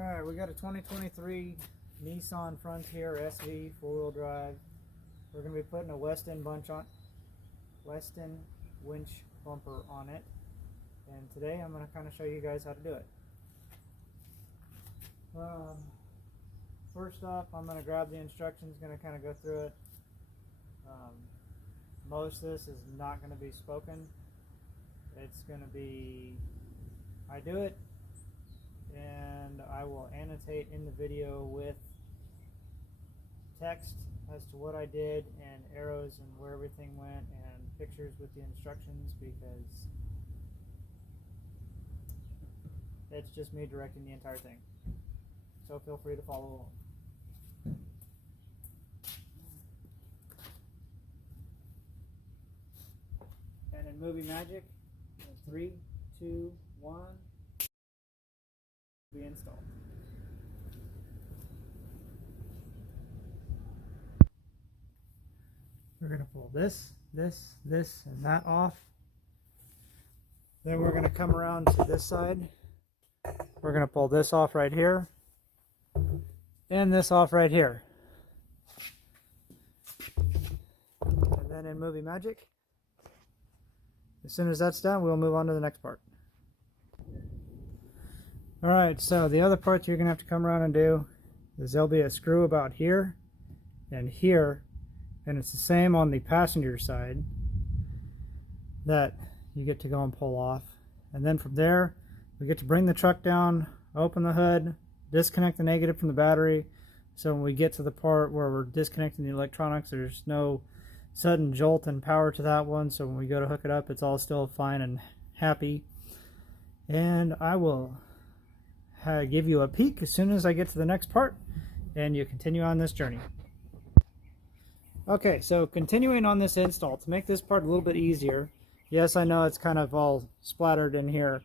Alright, we got a 2023 Nissan Frontier SV 4-wheel drive. We're going to be putting a westin winch bumper on it. And today I'm going to kind of show you guys how to do it. First off, I'm going to grab the instructions, going to kind of go through it. Most of this is not going to be spoken. It's going to be, I do it, and I will annotate in the video with text as to what I did and arrows and where everything went and pictures with the instructions, because it's just me directing the entire thing. So feel free to follow along. And in movie magic, 3, 2, 1, be installed. We're going to pull this, and that off. Then we're going to come around to this side. We're going to pull this off right here, and this off right here. And then in movie magic, as soon as that's done, we'll move on to the next part. Alright, so the other part you're going to have to come around and do is there'll be a screw about here and here, and it's the same on the passenger side that you get to go and pull off. And then from there, we get to bring the truck down, open the hood, disconnect the negative from the battery, so when we get to the part where we're disconnecting the electronics, there's no sudden jolt in power to that one, so when we go to hook it up, it's all still fine and happy. And I will give you a peek as soon as I get to the next part, and you continue on this journey. Okay, so continuing on this install, to make this part a little bit easier, yes, I know it's kind of all splattered in here.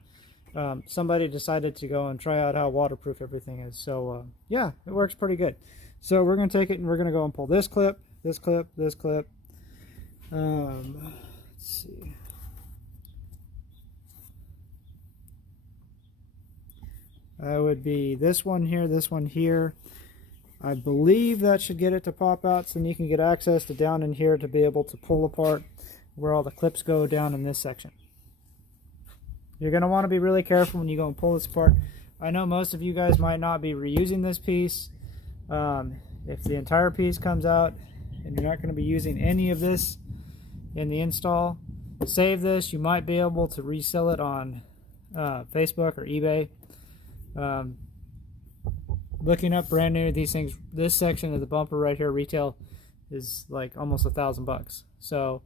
Somebody decided to go and try out how waterproof everything is, so yeah, it works pretty good. So we're going to take it and we're going to go and pull this clip, this clip, this clip. Let's see. That would be this one here, this one here. I believe that should get it to pop out, so then you can get access to down in here to be able to pull apart where all the clips go down in this section. You're going to want to be really careful when you go and pull this apart. I know most of you guys might not be reusing this piece. If the entire piece comes out and you're not going to be using any of this in the install, save this. You might be able to resell it on Facebook or eBay. Looking up brand new, these things, this section of the bumper right here, retail, is like almost $1,000. So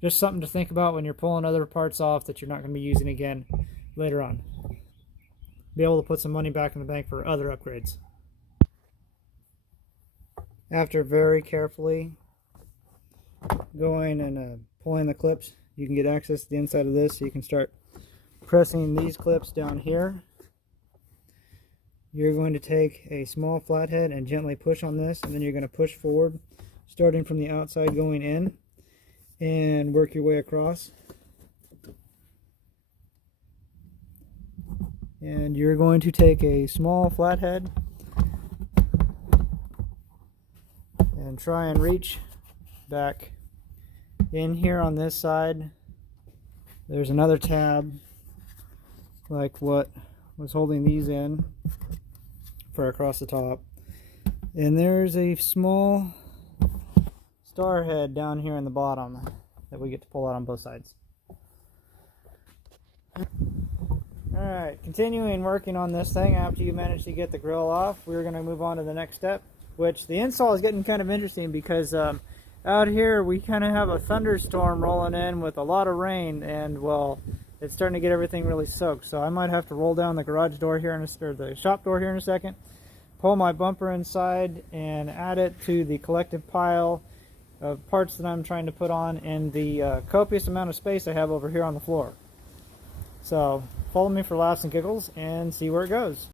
just something to think about when you're pulling other parts off that you're not going to be using again later on. Be able to put some money back in the bank for other upgrades. After very carefully going and pulling the clips, you can get access to the inside of this, so you can start pressing these clips down here. You're going to take a small flathead and gently push on this, and then you're going to push forward, starting from the outside going in, and work your way across. And you're going to take a small flathead and try and reach back in here on this side. There's another tab like what was holding these in for across the top, and there's a small star head down here in the bottom that we get to pull out on both sides. Alright, continuing working on this thing after you manage to get the grill off, we're going to move on to the next step, which the install is getting kind of interesting because out here we kind of have a thunderstorm rolling in with a lot of rain, and well, it's starting to get everything really soaked. So I might have to roll down the garage door here, or the shop door here in a second, pull my bumper inside and add it to the collective pile of parts that I'm trying to put on in the copious amount of space I have over here on the floor. So follow me for laughs and giggles and see where it goes.